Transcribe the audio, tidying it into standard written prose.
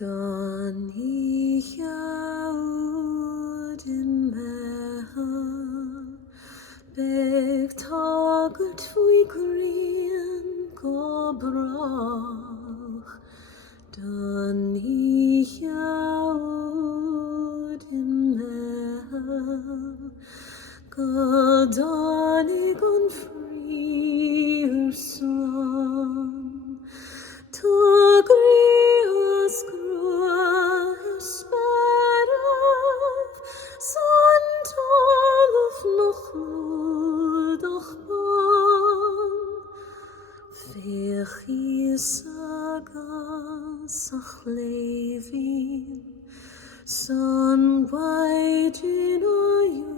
Oíche Úd I mBeithil, beg tagart faoi grian go brach. Oíche Úd I mBeithil, go dánig an fríor slán. Tá gríos grua sparaf, son talamh nach lúdach ban. Féach sagas a chléivin, son waidin a you.